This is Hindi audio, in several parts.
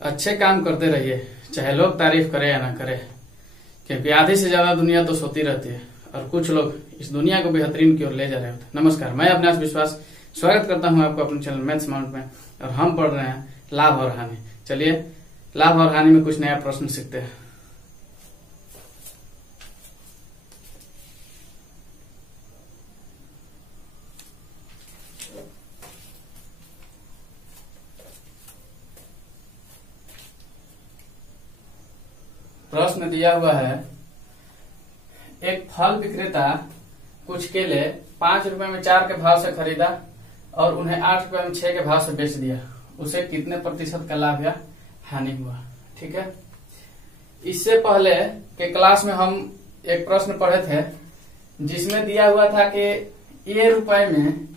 अच्छे काम करते रहिए, चाहे लोग तारीफ करे या ना करे, क्योंकि आधी से ज्यादा दुनिया तो सोती रहती है और कुछ लोग इस दुनिया को बेहतरीन की ओर ले जा रहे होते हैं। नमस्कार, मैं अविनाश विश्वास स्वागत करता हूं आपको अपने चैनल मैथ्स माउंट में, और हम पढ़ रहे हैं लाभ और हानि। चलिए लाभ और हानि में कुछ नया प्रश्न सीखते हैं। प्रश्न दिया हुआ है, एक फल विक्रेता कुछ केले 5 रुपए में 4 के भाव से खरीदा और उन्हें 8 रुपए में 6 के भाव से बेच दिया। उसे कितने प्रतिशत का लाभ या हानि हुआ? ठीक है, इससे पहले के क्लास में हम एक प्रश्न पढ़े थे जिसमें दिया हुआ था कि ए रुपए में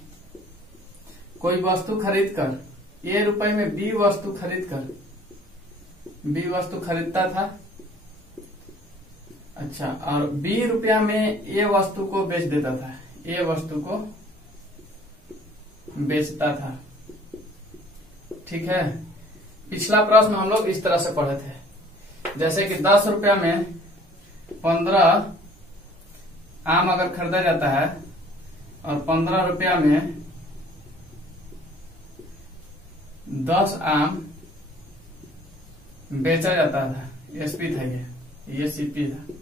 कोई वस्तु खरीदकर, ए रुपए में बी वस्तु खरीदकर बी वस्तु खरीदता था, अच्छा, और बी रुपया में ए वस्तु को बेच देता था, ए वस्तु को बेचता था। ठीक है, पिछला प्रश्न हम लोग इस तरह से पढ़े थे, जैसे कि 10 रुपया में 15 आम अगर खरीदा जाता है और 15 रुपया में 10 आम बेचा जाता था, एसपी था ये सीपी था।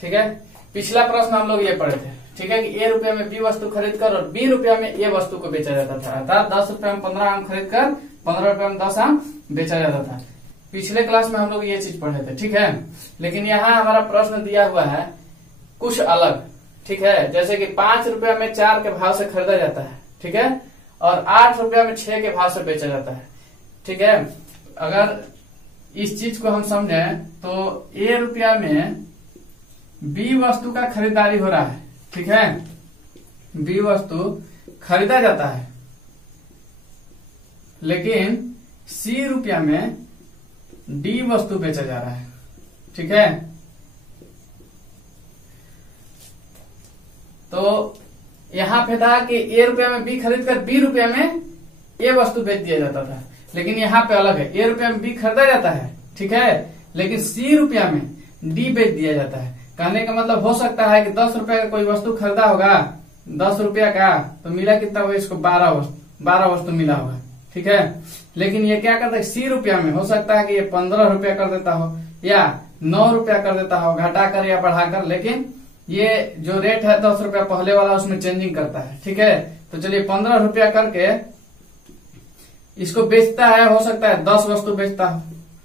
ठीक है, पिछला प्रश्न हम लोग ये पढ़े थे। ठीक है, कि ए रुपया में बी वस्तु खरीदकर और बी रुपया में ए वस्तु को बेचा जाता था, अर्थात 10 रुपया में 15 आम खरीदकर 15 रुपया में 10 आम बेचा जाता था। पिछले क्लास में हम लोग ये चीज पढ़े थे। ठीक है, लेकिन यहाँ हमारा प्रश्न दिया हुआ है कुछ अलग। ठीक है, जैसे कि 5 रुपया में 4 के भाव से खरीदा जाता है, ठीक है, और 8 रुपया में 6 के भाव से बेचा जाता है। ठीक है, अगर इस चीज को हम समझें तो ए रुपया में बी वस्तु का खरीदारी हो रहा है। ठीक है, बी वस्तु खरीदा जाता है, लेकिन सी रुपया में डी वस्तु बेचा जा रहा है। ठीक है, तो यहां पे था कि ए रुपया में बी खरीदकर बी रुपया में ए वस्तु बेच दिया जाता था, लेकिन यहाँ पे अलग है, ए रुपया में बी खरीदा जाता है, ठीक है, लेकिन सी रुपया में डी बेच दिया जाता है। कहने का मतलब हो सकता है कि 10 रुपया का कोई वस्तु खरीदा होगा, 10 रुपया का, तो मिला कितना होगा इसको? 12 वस्तु मिला होगा। ठीक है, लेकिन ये क्या करता है, सी रुपया में हो सकता है कि ये 15 रुपया कर देता हो या 9 रुपया कर देता हो, घटाकर या बढ़ाकर, लेकिन ये जो रेट है 10 रुपया पहले वाला उसमें चेंजिंग करता है। ठीक है, तो चलिए 15 रुपया करके इसको बेचता है, हो सकता है 10 वस्तु बेचता हो।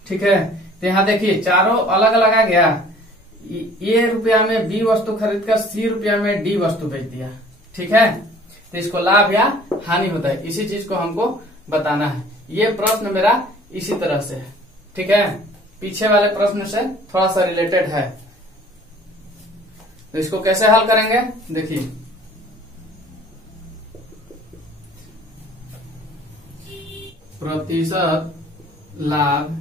ठीक है, तो यहाँ देखिए चारों अलग अलग आ गया। ए रुपया में बी वस्तु खरीदकर सी रुपया में डी वस्तु बेच दिया। ठीक है, तो इसको लाभ या हानि होता है, इसी चीज को हमको बताना है। ये प्रश्न मेरा इसी तरह से है। ठीक है, पीछे वाले प्रश्न से थोड़ा सा रिलेटेड है, तो इसको कैसे हल करेंगे देखिए। प्रतिशत लाभ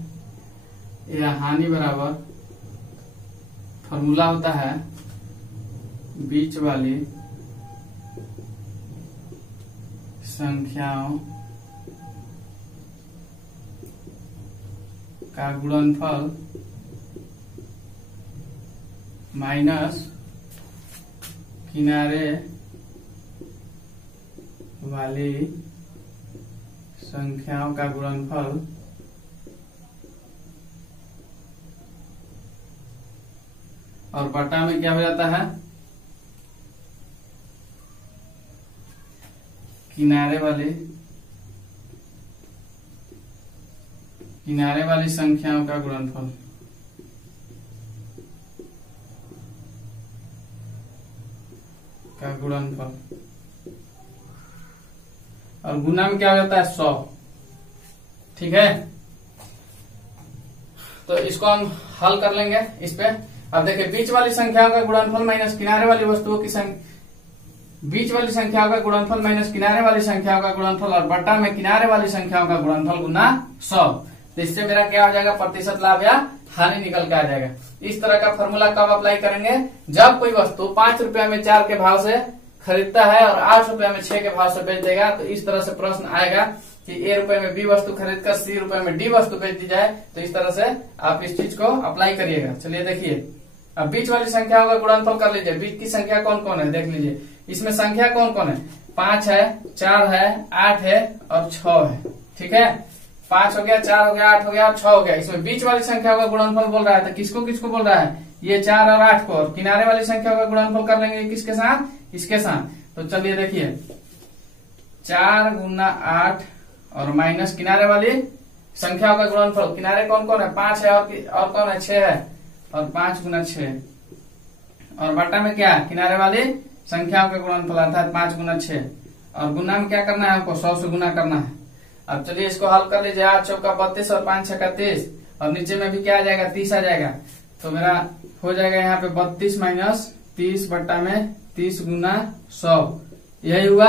या हानि बराबर फॉर्मूला होता है बीच वाली संख्याओं का गुणनफल माइनस किनारे वाली संख्याओं का गुणनफल और बटा में क्या हो जाता है, किनारे वाली संख्याओं का गुणनफल। और गुना में क्या हो जाता है 100। ठीक है, तो इसको हम हल कर लेंगे इस पे। अब देखिए, बीच वाली संख्याओं का गुणनफल माइनस किनारे वाली वस्तुओं की बीच वाली संख्याओं का गुणनफल माइनस किनारे वाली संख्याओं का गुणनफल, और बट्टा में किनारे वाली संख्याओं का गुणनफल गुना 100। तो इससे मेरा क्या हो जाएगा, प्रतिशत लाभ या हानि निकल के आ जाएगा। इस तरह का फॉर्मूला कब अप्लाई करेंगे, जब कोई वस्तु 5 रुपया में 4 के भाव से खरीदता है और 8 रुपया में 6 के भाव से बेच देगा। तो इस तरह से प्रश्न आएगा कि ए रुपए में बी वस्तु खरीद कर सी रुपए में डी वस्तु बेच दी जाए, तो इस तरह से आप इस चीज को अप्लाई करिएगा। चलिए देखिए, अब बीच वाली संख्याओं का गुणनफल कर लीजिए। बीच की संख्या कौन कौन है देख लीजिए। इसमें संख्या कौन कौन है, 5 है, 4 है, 8 है और 6 है। ठीक है, 5 हो गया, 4 हो गया, 8 हो गया और 6 हो गया। इसमें बीच वाली संख्याओं का गुणनफल बोल रहा है, तो किसको किसको बोल रहा है, ये 4 और 8 को। और किनारे वाली संख्याओं का गुणनफल कर लेंगे किसके साथ, इसके साथ। तो चलिए देखिए, 4 गुना 8 और माइनस किनारे वाली संख्याओं का गुणनफल। किनारे कौन कौन है, 5 है और कौन है, 6 है। और 5 गुना 6 और बटा में क्या, किनारे वाली संख्याओं का गुणनफल अर्थात 5 गुना 6। और गुना में क्या करना है, हमको 100 से गुना करना है। अब चलिए इसको हल कर लीजिए। 8 चौका 32 और 5 छक्का 23 और नीचे में भी क्या आ जाएगा, 30 आ जाएगा। तो मेरा हो जाएगा यहाँ पे 32 माइनस 30 बट्टा में 30 गुना 100, यही हुआ।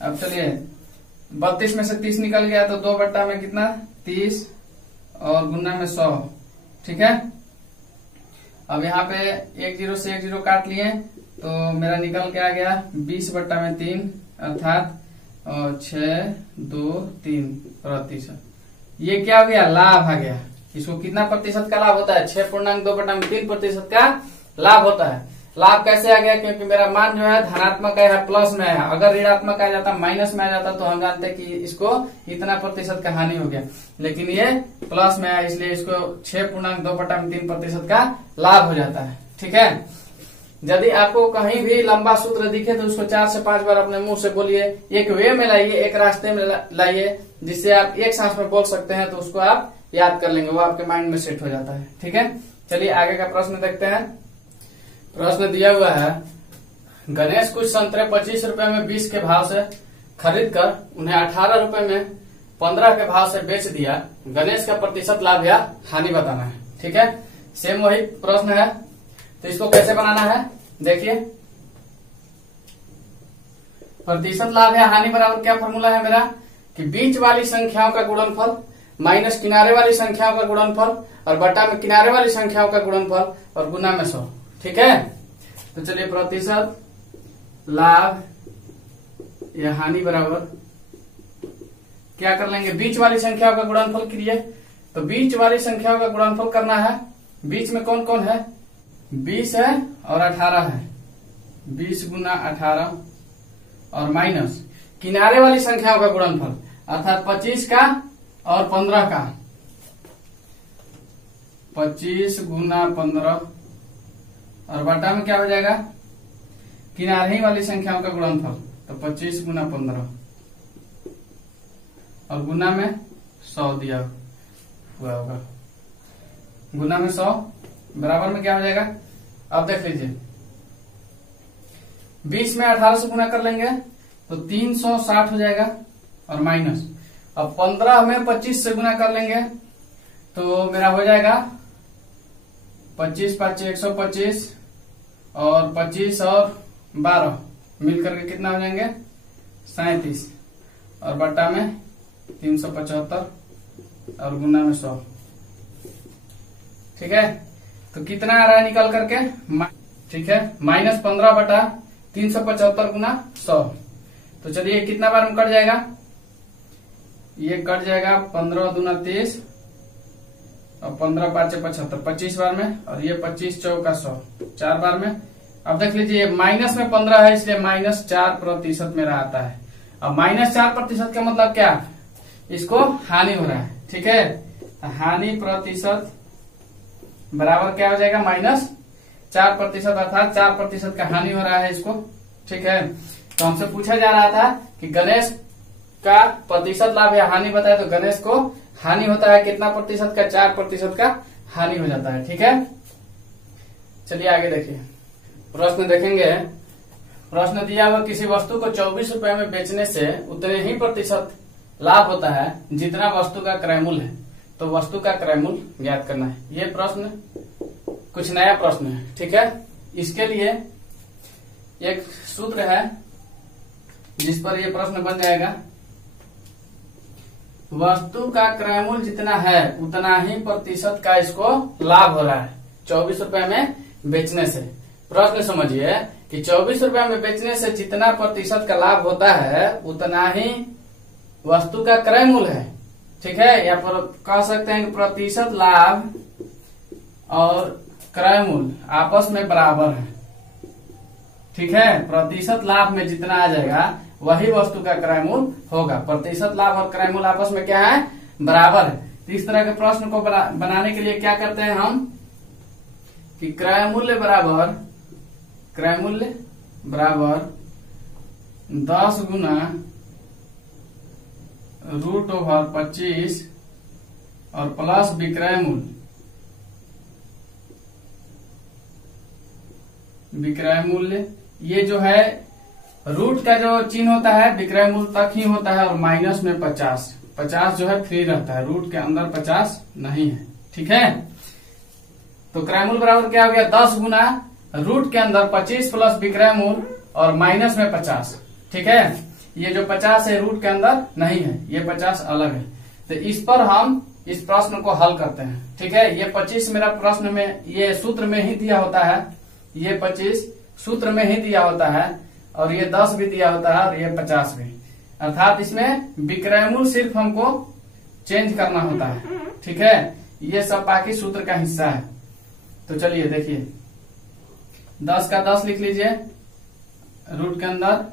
अब चलिए 32 में से 30 निकल गया तो 2 बट्टा में कितना, 30 और गुना में 100। ठीक है, अब यहाँ पे 1 0 से 1 0 काट लिए तो मेरा निकल के आ गया 20 बट्टा में 3 अर्थात 6 2 3 प्रतिशत। ये क्या हो गया, लाभ आ गया। इसको कितना प्रतिशत का लाभ होता है, 6.2 बट्टा में 3% का लाभ होता है। लाभ कैसे आ गया, क्योंकि मेरा मान जो है धनात्मक है, प्लस में है। अगर ऋणात्मक आ जाता, माइनस में आ जाता तो हम जानते कि इसको इतना प्रतिशत का हानि हो गया, लेकिन ये प्लस में है, इसलिए इसको 6.2 बट्टा में 3% का लाभ हो जाता है। ठीक है, यदि आपको कहीं भी लंबा सूत्र दिखे तो उसको 4 से 5 बार अपने मुंह से बोलिए। एक वे में लाइए, एक रास्ते में लाइए, जिससे आप एक सांस में बोल सकते हैं, तो उसको आप याद कर लेंगे, वो आपके माइंड में सेट हो जाता है। ठीक है, चलिए आगे का प्रश्न देखते हैं। प्रश्न दिया हुआ है, गणेश कुछ संतरे 25 रुपए में 20 के भाव से खरीद कर उन्हें 18 रुपए में 15 के भाव से बेच दिया। गणेश का प्रतिशत लाभ या हानि बताना है। ठीक है, सेम वही प्रश्न है, तो इसको कैसे बनाना है देखिए। प्रतिशत लाभ या हानि बराबर क्या फॉर्मूला है मेरा, कि बीच वाली संख्याओं का गुणनफल माइनस किनारे वाली संख्याओं का गुणनफल और बटा में किनारे वाली संख्याओं का गुणनफल और गुना में 100। ठीक है, तो चलिए प्रतिशत लाभ या हानि बराबर क्या कर लेंगे, बीच वाली संख्याओं का गुणनफल करिए। तो बीच वाली संख्याओं का गुणनफल करना है। बीच में कौन कौन है, 20 है और 18 है, 20 गुना 18 और माइनस किनारे वाली संख्याओं का गुणनफल अर्थात 25 का और 15 का, 25 गुना 15 और बटा में क्या हो जाएगा, किनारे वाली संख्याओं का गुणनफल, तो 25 गुना 15 और गुना में 100 दिया हुआ होगा। गुना में 100 बराबर में क्या हो जाएगा, अब देख लीजिए 20 में 18 से गुना कर लेंगे तो 360 हो जाएगा और माइनस। अब 15 में 25 से गुना कर लेंगे तो मेरा हो जाएगा 25 5 125 और 25 और 12 मिलकर के कितना हो जाएंगे 37 और बट्टा में 375 और गुना में 100। ठीक है, तो कितना आ रहा है निकल करके, ठीक है, माइनस 15 बटा 375 गुना 100। तो चलिए कितना बार में कट जाएगा, ये कट जाएगा 15 दूना 30 और 15 5 75, 25 बार में, और ये 25 चौका 100 4 बार में। अब देख लीजिए माइनस में 15 है इसलिए -4% मेरा आता है। अब -4% का मतलब क्या, इसको हानि हो रहा है। ठीक है, हानि प्रतिशत बराबर क्या हो जाएगा -4% अर्थात 4% का हानि हो रहा है इसको। ठीक है, तो हमसे पूछा जा रहा था कि गणेश का प्रतिशत लाभ या हानि बताए, तो गणेश को हानि होता है कितना प्रतिशत का, 4% का हानि हो जाता है। ठीक है, चलिए आगे देखिए प्रश्न देखेंगे। प्रश्न दिया हुआ किसी वस्तु को 24 रुपए में बेचने से उतने ही प्रतिशत लाभ होता है जितना वस्तु का क्रय मूल्य है, तो वस्तु का क्रय मूल्य ज्ञात करना है। ये प्रश्न कुछ नया प्रश्न है। ठीक है, इसके लिए एक सूत्र है जिस पर यह प्रश्न बन जाएगा, वस्तु का क्रय मूल्य जितना है उतना ही प्रतिशत का इसको लाभ हो रहा है 24 रुपए में बेचने से। प्रश्न समझिए कि 24 रुपए में बेचने से जितना प्रतिशत का लाभ होता है उतना ही वस्तु का क्रय मूल्य है, ठीक है, या कह सकते हैं कि प्रतिशत लाभ और क्रय मूल्य आपस में बराबर है, ठीक है। प्रतिशत लाभ में जितना आ जाएगा वही वस्तु का क्रय मूल्य होगा। प्रतिशत लाभ और क्रय मूल्य आपस में क्या है, बराबर है। तो इस तरह के प्रश्न को बनाने के लिए क्या करते हैं हम कि क्रय मूल्य बराबर 10 गुना √25 और प्लस विक्रय मूल्य। ये जो है रूट का जो चिन्ह होता है विक्रय मूल्य तक ही होता है और माइनस में 50 जो है फ्री रहता है, रूट के अंदर 50 नहीं है, ठीक है। तो क्रय मूल्य बराबर क्या हो गया, 10 गुना रूट के अंदर 25 प्लस विक्रय मूल्य और माइनस में 50, ठीक है। ये जो 50 है रूट के अंदर नहीं है, ये 50 अलग है। तो इस पर हम इस प्रश्न को हल करते हैं, ठीक है। ये 25 मेरा प्रश्न में ये सूत्र में ही दिया होता है, ये 25 सूत्र में ही दिया होता है और ये 10 भी दिया होता है और ये 50 भी, अर्थात इसमें विक्रय मूल्य सिर्फ हमको चेंज करना होता है, ठीक है। ये सब बाकी सूत्र का हिस्सा है। तो चलिए देखिए 10 का 10 लिख लीजिए रूट के अंदर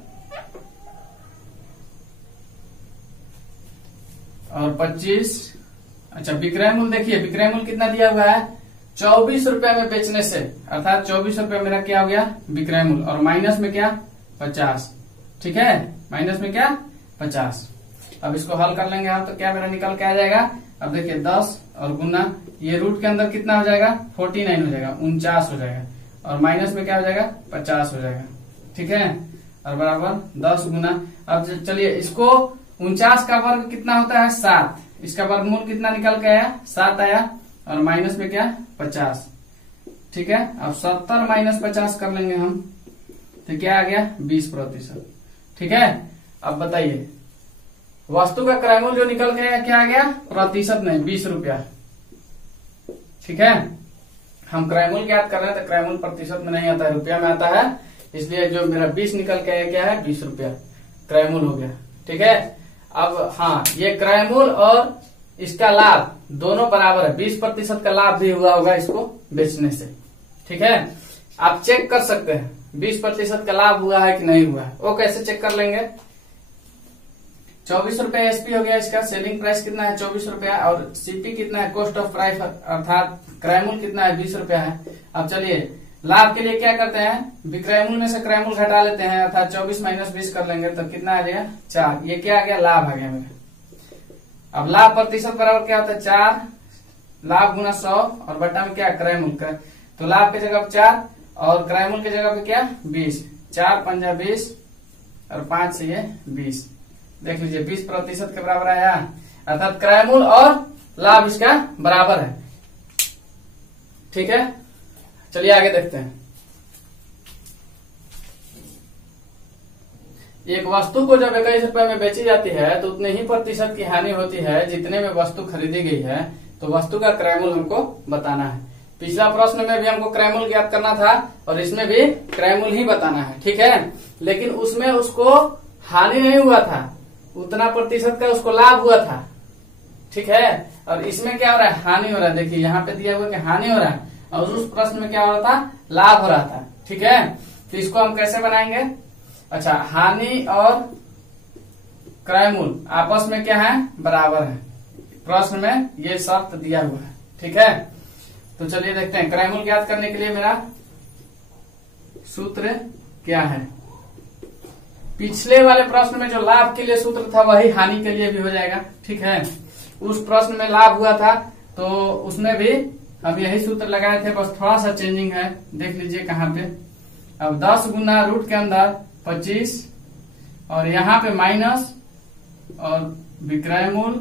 और 25। अच्छा विक्रय मूल्य देखिए, विक्रय मूल्य कितना दिया हुआ है, 24 रुपए में बेचने से, अर्थात 24 रुपए मेरा क्या हो गया विक्रय मूल्य और माइनस में क्या 50, ठीक है, माइनस में क्या 50। अब इसको हल कर लेंगे हम तो क्या मेरा निकल के आ जाएगा। अब देखिए 10 और गुना ये रूट के अंदर कितना हो जाएगा 49 हो जाएगा, 49 हो जाएगा और माइनस में क्या हो जाएगा 50 हो जाएगा, ठीक है, और बराबर 10 गुना। अब चलिए इसको 49 का वर्ग कितना होता है 7, इसका वर्गमूल कितना निकल के आया 7 आया और माइनस में क्या 50, ठीक है। अब 70 माइनस 50 कर लेंगे हम तो क्या आ गया 20%, ठीक है। अब बताइए वस्तु का क्रय मूल्य जो निकल के आया क्या आ गया, प्रतिशत नहीं 20 रुपया, ठीक है। हम क्रय मूल्य ज्ञात कर रहे हैं तो क्रय मूल्य प्रतिशत में नहीं आता है, रुपया में आता है, इसलिए जो मेरा 20 निकल के आया क्या है 20 रुपया क्रय मूल्य हो गया, ठीक है। अब हाँ ये क्रय मूल्य और इसका लाभ दोनों बराबर है, 20% का लाभ भी हुआ होगा इसको बेचने से, ठीक है। आप चेक कर सकते हैं 20% का लाभ हुआ है कि नहीं हुआ है। वो कैसे चेक कर लेंगे, 24 रुपए एसपी हो गया, इसका सेलिंग प्राइस कितना है 24 रुपया और सीपी कितना है कॉस्ट ऑफ प्राइस अर्थात क्रय मूल्य कितना है 20 रुपया है। अब चलिए लाभ के लिए क्या करते हैं, विक्रय मूल्य में से क्रय मूल्य घटा लेते हैं, अर्थात 24 माइनस 20 कर लेंगे तो कितना आ जाएगा 4। ये क्या आ गया लाभ आ गया मेरा। अब लाभ प्रतिशत बराबर क्या होता है 4 लाभ गुना 100 और बट्टा में क्या क्रय मूल्य, तो लाभ की जगह 4 और क्रय मूल्य की जगह पे क्या 20, 4 पंजा 20 और 5 से ये 20, देख लीजिए 20% के बराबर आया, अर्थात क्रय मूल्य और लाभ इसका बराबर है, ठीक है। चलिए आगे देखते हैं। एक वस्तु को जब 21 रुपए में बेची जाती है तो उतने ही प्रतिशत की हानि होती है जितने में वस्तु खरीदी गई है, तो वस्तु का क्रय मूल्य हमको बताना है। पिछला प्रश्न में भी हमको क्रय मूल्य ज्ञात करना था और इसमें भी क्रय मूल्य ही बताना है, ठीक है। लेकिन उसमें उसको हानि नहीं हुआ था, उतना प्रतिशत का उसको लाभ हुआ था, ठीक है। और इसमें क्या हो रहा है हानि हो रहा है, देखिए यहाँ पे दिया हुआ कि हानि हो रहा है और उस प्रश्न में क्या हो रहा था लाभ हो रहा था, ठीक है। तो इसको हम कैसे बनाएंगे, अच्छा हानि और क्रय मूल्य आपस में क्या है बराबर है, प्रश्न में ये शर्त दिया हुआ है, ठीक है। तो चलिए देखते हैं क्रय मूल्य ज्ञात करने के लिए मेरा सूत्र क्या है। पिछले वाले प्रश्न में जो लाभ के लिए सूत्र था वही हानि के लिए भी हो जाएगा, ठीक है। उस प्रश्न में लाभ हुआ था तो उसमें भी अब यही सूत्र लगाए थे, बस थोड़ा सा चेंजिंग है, देख लीजिए कहाँ पे। अब 10 गुना रूट के अंदर 25 और यहाँ पे माइनस और विक्रय मूल्य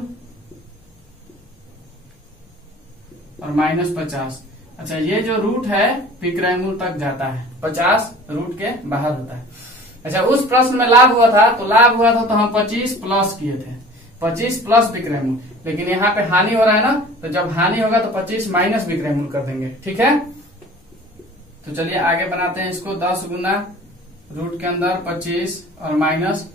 और माइनस 50। अच्छा ये जो रूट है विक्रय मूल्य तक जाता है, 50 रूट के बाहर होता है। अच्छा उस प्रश्न में लाभ हुआ था तो हम 25 प्लस किए थे, 25 प्लस विक्रय मूल्य, लेकिन यहाँ पे हानि हो रहा है ना, तो जब हानि होगा तो 25 माइनस विक्रय मूल्य कर देंगे, ठीक है। तो चलिए आगे बनाते हैं इसको। 10 गुना रूट के अंदर 25 और माइनस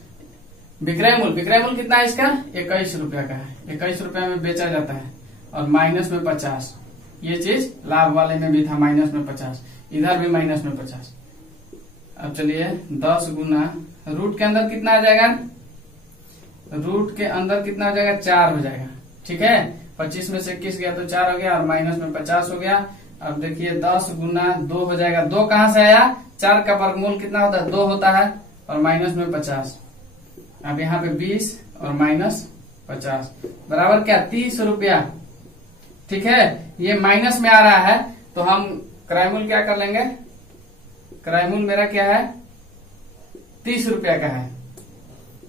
विक्रय मूल्य कितना है इसका? 21 रुपया का है। 21 रुपया में बेचा जाता है और माइनस में 50। ये चीज लाभ वाले में भी था, माइनस में 50, इधर भी माइनस में 50। अब चलिए 10 गुना रूट के अंदर कितना आ जाएगा? रूट के अंदर कितना हो जाएगा? 4 हो जाएगा। ठीक है, 25 में से 21 गया तो 4 हो गया और माइनस में 50 हो गया। अब देखिए 10 गुना 2 हो जाएगा। 2 कहां से आया? 4 का वर्गमूल कितना होता है? 2 होता है और माइनस में 50। अब यहाँ पे 20 और माइनस 50 बराबर क्या? 30 रुपया। ठीक है, ये माइनस में आ रहा है तो हम क्रय मूल्य क्या कर लेंगे? क्रय मूल्य मेरा क्या है? 30 रुपया का है।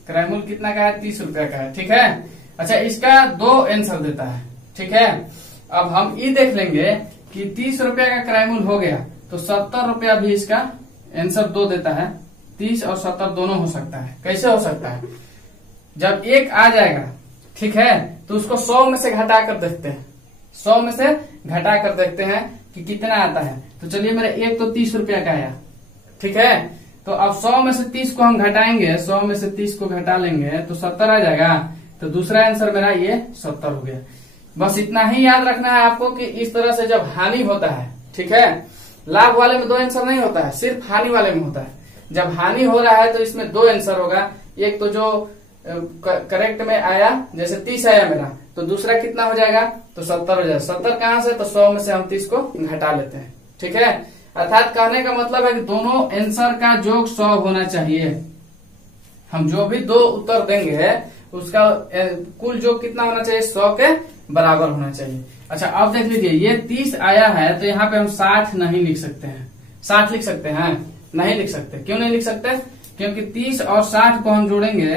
क्रय मूल्य कितना का है? 30 रुपया का है। ठीक है, अच्छा इसका 2 आंसर देता है। ठीक है, अब हम ये देख लेंगे कि 30 रुपया का क्रय मूल्य हो गया तो 70 रुपया भी इसका आंसर 2 देता है। 30 और 70 दोनों हो सकता है। कैसे हो सकता है? जब एक आ जाएगा, ठीक है, तो उसको 100 में से घटा कर देखते हैं। 100 में से घटा कर देखते हैं कि कितना आता है। तो चलिए मेरा एक तो 30 रुपया का आया। ठीक है, तो अब 100 में से 30 को हम घटाएंगे, 100 में से 30 को घटा लेंगे तो 70 आ जाएगा। तो दूसरा आंसर मेरा ये 70 हो गया। बस इतना ही याद रखना है आपको कि इस तरह से जब हानि होता है, ठीक है, लाभ वाले में 2 आंसर नहीं होता है, सिर्फ हानि वाले में होता है। जब हानि हो रहा है तो इसमें 2 आंसर होगा। एक तो जो करेक्ट में आया, जैसे 30 आया मेरा, तो दूसरा कितना हो जाएगा? तो 70 हो जाएगा। 70 कहां से? तो 100 में से हम 30 को घटा लेते हैं। ठीक है, अर्थात कहने का मतलब है कि दोनों आंसर का योग 100 होना चाहिए। हम जो भी 2 उत्तर देंगे उसका कुल योग कितना होना चाहिए? 100 के बराबर होना चाहिए। अच्छा अब देख लीजिए, ये 30 आया है तो यहाँ पे हम 60 नहीं लिख सकते हैं। 60 लिख सकते हैं? नहीं लिख सकते। क्यों नहीं लिख सकते? क्योंकि 30 और 60 को हम जोड़ेंगे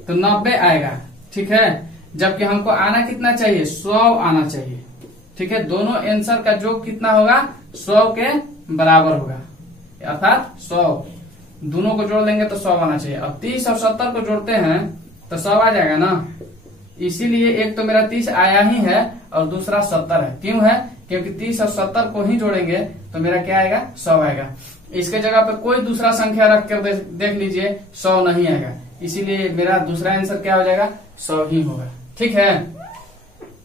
तो 90 आएगा। ठीक है, जबकि हमको आना कितना चाहिए? 100 आना चाहिए। ठीक है, दोनों आंसर का योग कितना होगा? 100 के बराबर होगा, अर्थात 100। दोनों को जोड़ लेंगे तो 100 आना चाहिए। अब 30 और 70 को जोड़ते हैं तो 100 आ जाएगा ना। इसीलिए एक तो मेरा 30 आया ही है और दूसरा 70 है। क्यों है? क्योंकि 30 और 70 को ही जोड़ेंगे तो मेरा क्या आएगा? 100 आएगा। इसके जगह पे कोई दूसरा संख्या रख कर देख लीजिए, 100 नहीं आएगा। इसीलिए मेरा दूसरा आंसर क्या हो जाएगा? 100 ही होगा। ठीक है,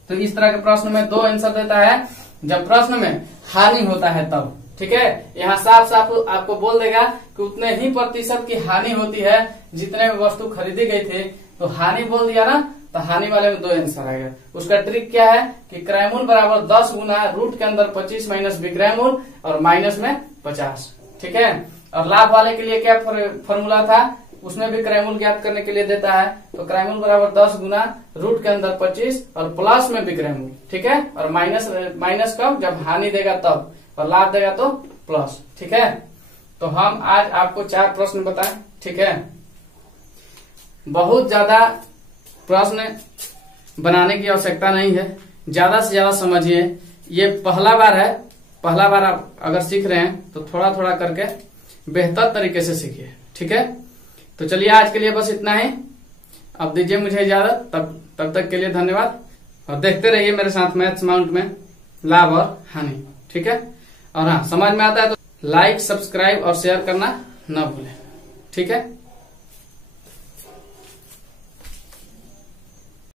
तो इस तरह के प्रश्न में 2 आंसर देता है जब प्रश्न में हानि होता है तब। ठीक है, यहाँ साफ साफ आपको बोल देगा कि उतने ही प्रतिशत की हानि होती है जितने में वस्तु खरीदी गई थी। तो हानि बोल दिया ना, तो हानि वाले में 2 आंसर आएगा। उसका ट्रिक क्या है कि क्रय मूल्य बराबर 10 गुना रूट के अंदर 25 माइनस विक्रय मूल्य और माइनस में 50। ठीक है, और लाभ वाले के लिए क्या फॉर्मूला था? उसमें भी क्रय मूल्य ज्ञात करने के लिए देता है। तो क्रय मूल्य बराबर 10 गुना रूट के अंदर 25 और प्लस में विक्रय मूल्य। ठीक है, और माइनस कब? जब हानि देगा तब, और लाभ देगा तो प्लस। ठीक है, तो हम आज आपको 4 प्रश्न बताएं। ठीक है, बहुत ज्यादा प्रश्न बनाने की आवश्यकता नहीं है, ज्यादा से ज्यादा समझिए। ये पहला बार है, पहला बार आप अगर सीख रहे हैं तो थोड़ा थोड़ा करके बेहतर तरीके से सीखिए। ठीक है, तो चलिए आज के लिए बस इतना ही। अब दीजिए मुझे इजाजत। तब तक के लिए धन्यवाद, और देखते रहिए मेरे साथ मैथ्स माउंट में लाभ और हानि। ठीक है, और हाँ, समझ में आता है तो लाइक, सब्सक्राइब और शेयर करना न भूलें। ठीक है।